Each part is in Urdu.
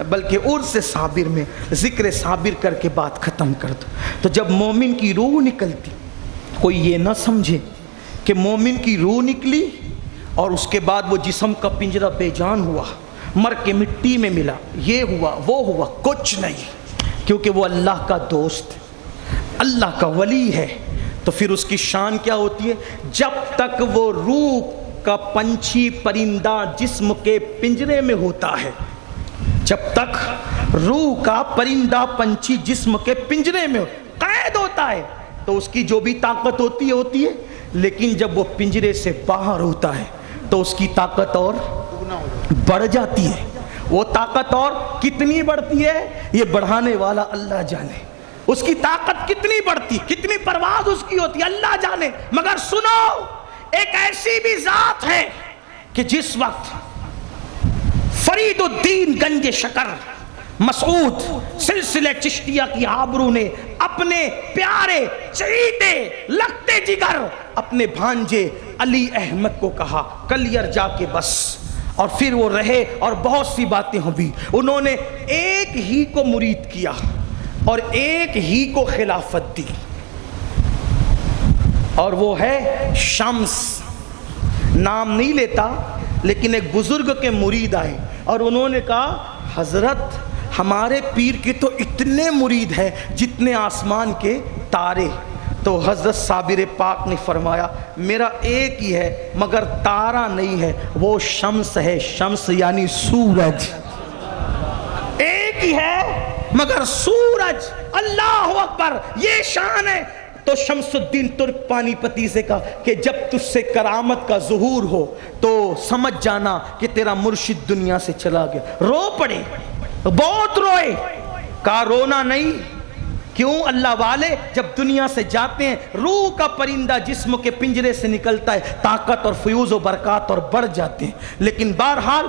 بلکہ عرس صابر میں ذکر صابر کر کے بات ختم کر دو. تو جب مومن کی روح نکلتی، کوئی یہ نہ سمجھے کہ مومن کی روح نکلی اور اس کے بعد وہ جسم کا پنجرہ بے جان ہوا، مر کے مٹی میں ملا، یہ ہوا وہ ہوا، کچھ نہیں. کیونکہ وہ اللہ کا دوست، اللہ کا ولی ہے. تو پھر اس کی شان کیا ہوتی ہے؟ جب تک وہ روح کا پنچھی پرندہ جسم کے پنجرے میں ہوتا ہے، جب تک روح کا پرندہ پنچھی جسم کے پنجرے میں قید ہوتا ہے تو اس کی جو بھی طاقت ہوتی ہے، لیکن جب وہ پنجرے سے باہر ہوتا ہے تو اس کی طاقت اور بڑھ جاتی ہے. وہ طاقت اور کتنی بڑھتی ہے یہ بڑھانے والا اللہ جانے. اس کی طاقت کتنی بڑھتی، کتنی پرواز اس کی ہوتی، اللہ جانے. مگر سنو، ایک ایسی بھی ذات ہے کہ جس وقت فرید الدین گنج شکر مسعود سلسلہ چشتیہ کی آبرو نے اپنے پیارے چہیتے لگتے جگر اپنے بھانجے علی احمد کو کہا کلیر جا کے بس، اور پھر وہ رہے اور بہت سی باتیں ہوئی. انہوں نے ایک ہی کو مرید کیا اور ایک ہی کو خلافت دی، اور وہ ہے شمس. نام نہیں لیتا، لیکن ایک بزرگ کے مرید آئے اور انہوں نے کہا حضرت ہمارے پیر کے تو اتنے مرید ہیں جتنے آسمان کے تارے. تو حضرت صابر پاک نے فرمایا میرا ایک ہی ہے مگر تارا نہیں ہے، وہ شمس ہے. شمس یعنی سورج. ایک ہی ہے مگر سورج. اللہ اکبر، یہ شان ہے. تو شمس الدین ترک پانی پتی سے کہا کہ جب تجھ سے کرامت کا ظہور ہو تو سمجھ جانا کہ تیرا مرشد دنیا سے چلا گیا. رو پڑے، بہت روئے. کہا رونا نہیں. کیوں؟ اللہ والے جب دنیا سے جاتے ہیں روح کا پرندہ جسم کے پنجرے سے نکلتا ہے، طاقت اور فیوز و برکات اور بڑھ جاتے ہیں. لیکن بہرحال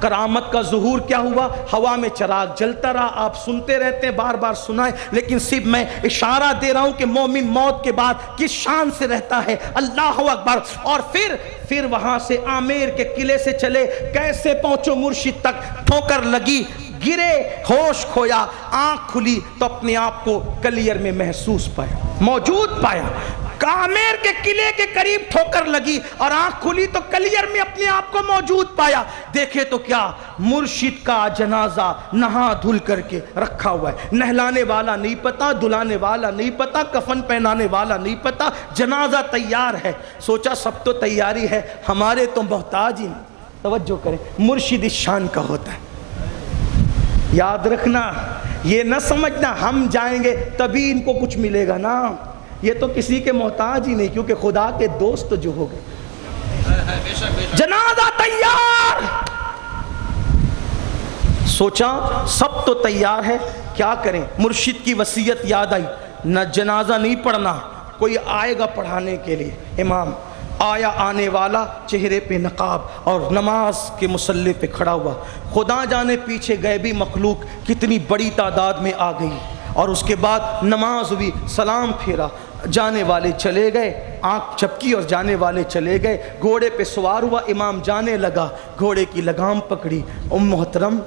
کرامت کا ظہور کیا ہوا؟ ہوا میں چراغ جلتا رہا. آپ سنتے رہتے ہیں، بار بار سنائے، لیکن صرف میں اشارہ دے رہا ہوں کہ مومن موت کے بعد کس شان سے رہتا ہے. اللہ اکبر. اور پھر وہاں سے آمیر کے قلعے سے چلے، کیسے پہنچو مرشد تک؟ ٹھوکر لگی، گرے، ہوش کھویا، آنکھ کھلی تو اپنے آپ کو کلیر میں محسوس پایا، موجود پایا. آمیر کے قلعے کے قریب ٹھوکر لگی اور آنکھ کھلی تو کلیر میں اپنے آپ کو موجود پایا. دیکھے تو کیا مرشد کا جنازہ نہا دھل کر کے رکھا ہوا ہے. نہلانے والا نہیں پتا، دھلانے والا نہیں پتا، کفن پہنانے والا نہیں پتا، جنازہ تیار ہے. سوچا سب تو تیاری ہے، ہمارے تو محتاج ہی نہیں. توجہ کریں، مرشد اس شان کا ہوتا ہے. یاد رکھنا، یہ نہ سمجھنا ہم جائیں گے تبھی ان کو کچھ ملے گا نا. یہ تو کسی کے محتاج ہی نہیں، کیونکہ خدا کے دوست جو ہو گئے. جنازہ تیار. سوچا سب تو تیار ہے، کیا کریں؟ مرشد کی وصیت یاد آئی، نہ جنازہ نہیں پڑھنا، کوئی آئے گا پڑھانے کے لیے. امام آیا، آنے والا، چہرے پہ نقاب اور نماز کے مصلی پہ کھڑا ہوا. خدا جانے پیچھے غیبی مخلوق کتنی بڑی تعداد میں آ گئی. اور اس کے بعد نماز ہوئی، سلام پھیرا، جانے والے چلے گئے، آنکھ چپکی اور جانے والے چلے گئے. گھوڑے پہ سوار ہوا، امام جانے لگا، گھوڑے کی لگام پکڑی. محترم،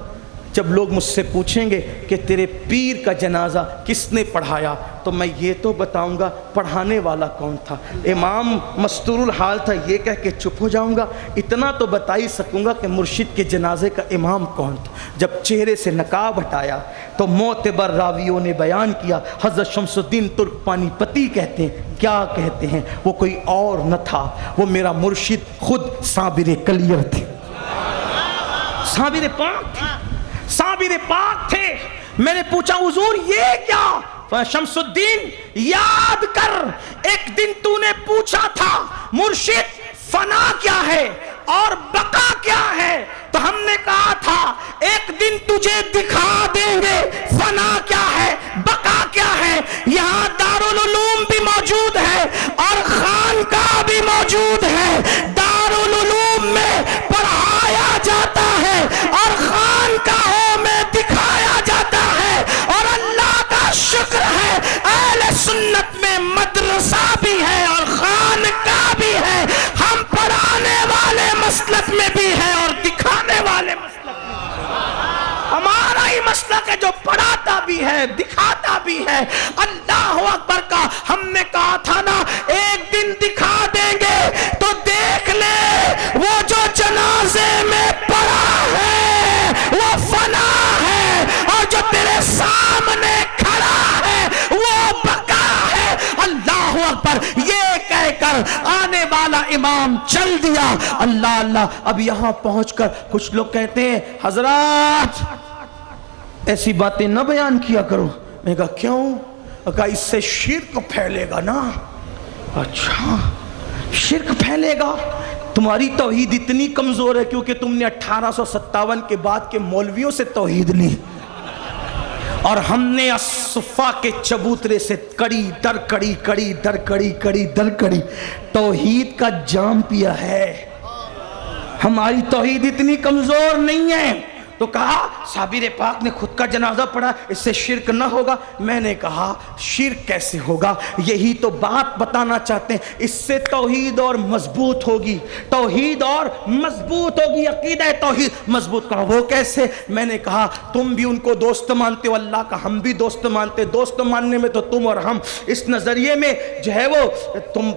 جب لوگ مجھ سے پوچھیں گے کہ تیرے پیر کا جنازہ کس نے پڑھایا تو میں یہ تو بتاؤں گا پڑھانے والا کون تھا. امام مستور الحال تھا یہ کہہ کے چپ ہو جاؤں گا. اتنا تو بتا ہی سکوں گا کہ مرشد کے جنازے کا امام کون تھا. جب چہرے سے نقاب ہٹایا تو معتبر راویوں نے بیان کیا، حضرت شمس الدین ترک پانی پتی کہتے ہیں. کیا کہتے ہیں؟ وہ کوئی اور نہ تھا، وہ میرا مرشد خود صابر کلیر تھے. صابر پاک تھے، صابر پاک تھے. میں نے پوچھا حضور یہ کیا؟ شمس الدین یاد کر، ایک دن تو نے پوچھا تھا مرشد فنا کیا ہے اور بقا کیا ہے، تو ہم نے کہا تھا ایک دن تجھے دکھا دیں گے فنا کیا ہے بقا کیا ہے. یہاں دارالعلوم بھی موجود ہے اور خانقاہ بھی موجود ہے. دارالعلوم میں پڑھایا جاتا ہے اور خانقاہوں میں دکھایا جاتا ہے. اور اللہ کا شکر ہے اہل سنت میں مدرسہ بھی ہے اور خانقاہ بھی ہے. ہم پڑھانے والے مسلک میں بھی ہے اور دکھانے والے مسلک میں. ہمارا مسلک ہے جو پڑھاتا بھی ہے دکھاتا بھی ہے. اللہ اکبر کا ہم نے کہا تھا نا ایک دن دکھا دیں گے تو دیکھ لے وہ جو جنازے میں پڑا ہے وہ فنا ہے اور جو تیرے سامنے کھڑا ہے وہ بقا ہے. اللہ اکبر یہ کہہ کر آنے والا امام چل دیا. اللہ اللہ. اب یہاں پہنچ کر کچھ لوگ کہتے ہیں حضرات ایسی باتیں نہ بیان کیا کرو. میں کہا کیوں؟ کہا اس سے شرک پھیلے گا نا. اچھا شرک پھیلے گا. تمہاری توحید اتنی کمزور ہے کیونکہ تم نے 1857 کے بعد کے مولویوں سے توحید لی اور ہم نے صفا کے چبوترے سے کڑی در کڑی کڑی در کڑی کڑی در کڑی توحید کا جام پیا ہے. ہماری توحید اتنی کمزور نہیں ہے. تو کہا صابر پاک نے خود کا جنازہ پڑھا اس سے شرک نہ ہوگا. میں نے کہا شرک کیسے ہوگا؟ یہی تو بات بتانا چاہتے ہیں. اس سے توحید اور مضبوط ہوگی. توحید اور مضبوط ہوگی. عقیدہ توحید مضبوط. کہا وہ کیسے؟ میں نے کہا تم بھی ان کو دوست مانتے ہو اللہ کا ہم بھی دوست مانتے. دوست ماننے میں تو تم اور ہم اس نظریے میں جو ہے وہ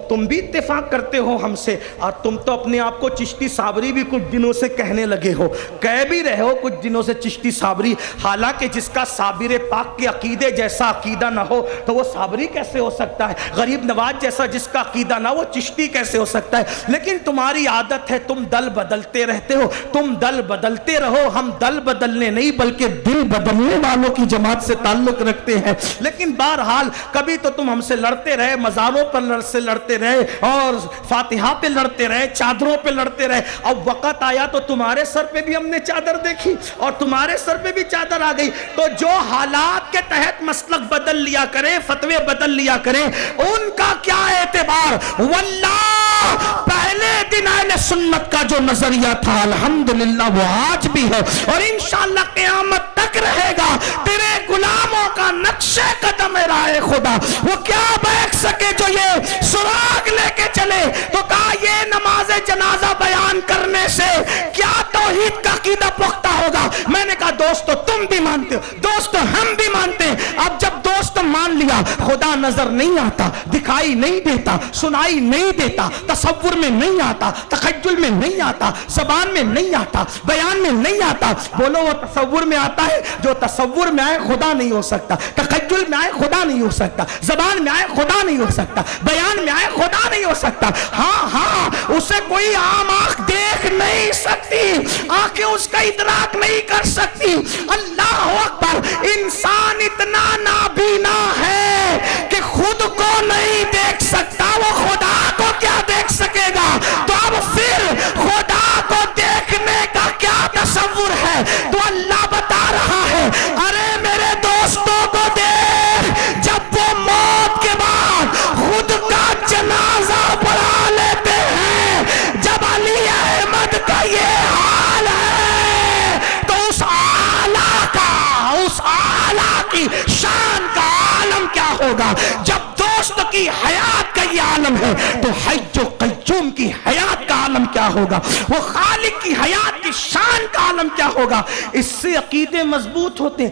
تم بھی اتفاق کرتے ہو ہم سے. اور تم تو اپنے آپ کو چشتی صابری بھی کچھ دنوں سے کہنے لگے ہو. کہہ بھی رہے ہو کچھ دنوں سے چشتی صابری. حالانکہ جس کا صابر پاک کے عقیدے جیسا عقیدہ نہ ہو تو وہ صابری کیسے ہو سکتا ہے؟ غریب نواز جیسا جس کا عقیدہ نہ وہ چشتی کیسے ہو سکتا ہے؟ لیکن تمہاری عادت ہے تم دل بدلتے رہتے ہو. تم دل بدلتے رہو. ہم دل بدلنے نہیں بلکہ دل بدلنے والوں کی جماعت سے تعلق رکھتے ہیں. لیکن بہرحال کبھی تو تم ہم سے لڑتے رہے مزاروں پر سے لڑتے رہے اور فاتحہ پہ لڑتے رہے چادروں پہ لڑتے رہے. اب وقت آیا تو تمہارے سر پہ بھی ہم نے چادر دیکھی اور تمہارے سر پہ بھی چادر آ گئی. تو جو حالات کے تحت مسلک بدل لیا کرے فتوے بدل لیا کرے ان کا کیا اعتبار؟ واللہ پہلے دن اہل سنت کا جو نظریہ تھا الحمدللہ وہ آج بھی ہے اور انشاءاللہ قیامت تک رہے گا. تیرے غلاموں کا نقش قدم راہ خدا وہ کیا بیٹھ سکے جو یہ سراغ لے کے چلے. تو کہا یہ نماز جنازہ بیان کرنے سے کیا توحید کا عقیدہ پختہ ہوگا؟ میں نے کہا دوستو تم بھی مانتے ہو دوستو ہم بھی مانتے ہیں. اب جب دوست مان لیا خدا نظر نہیں آتا دکھائی نہیں دیتا سنائی نہیں دیتا تصور میں نہیں آتا تخیل میں نہیں آتا زبان میں نہیں آتا بیان میں نہیں آتا. بولو وہ تصور میں آتا ہے. جو تصور میں آئے خدا نہیں ہو سکتا. تخیل میں آئے خدا نہیں ہو سکتا. زبان میں آئے خدا نہیں ہو سکتا. بیان میں آئے خدا نہیں ہو سکتا. ہاں اسے کوئی عام آنکھ دیکھ نہیں سکتی. آنکھیں اس کا ادراک نہیں کر سکتی. اللہ اکبر. انسان اتنا نابینا ہے کہ خود کو نہیں دیکھ سکتا وہ خدا کو کیا دیکھ سکے گا؟ تو اب پھر خدا کو دیکھنے کا کیا تصور ہے؟ تو اللہ بتا رہا ہے ارے میرے دوستوں کو دیکھ جب وہ موت کے بعد خود کا جنازہ پڑھا لیتے ہیں. جب علی احمد کا یہ حال ہے تو اس آلہ کی شان کا عالم کیا ہوگا؟ جب دوست کی حیات کا یہ عالم ہے تو حی و قیوم کی حیات کا عالم کیا ہوگا؟ وہ خالق کی حیات کی شان کا عالم کیا ہوگا؟ اس سے عقیدے مضبوط ہوتے ہیں.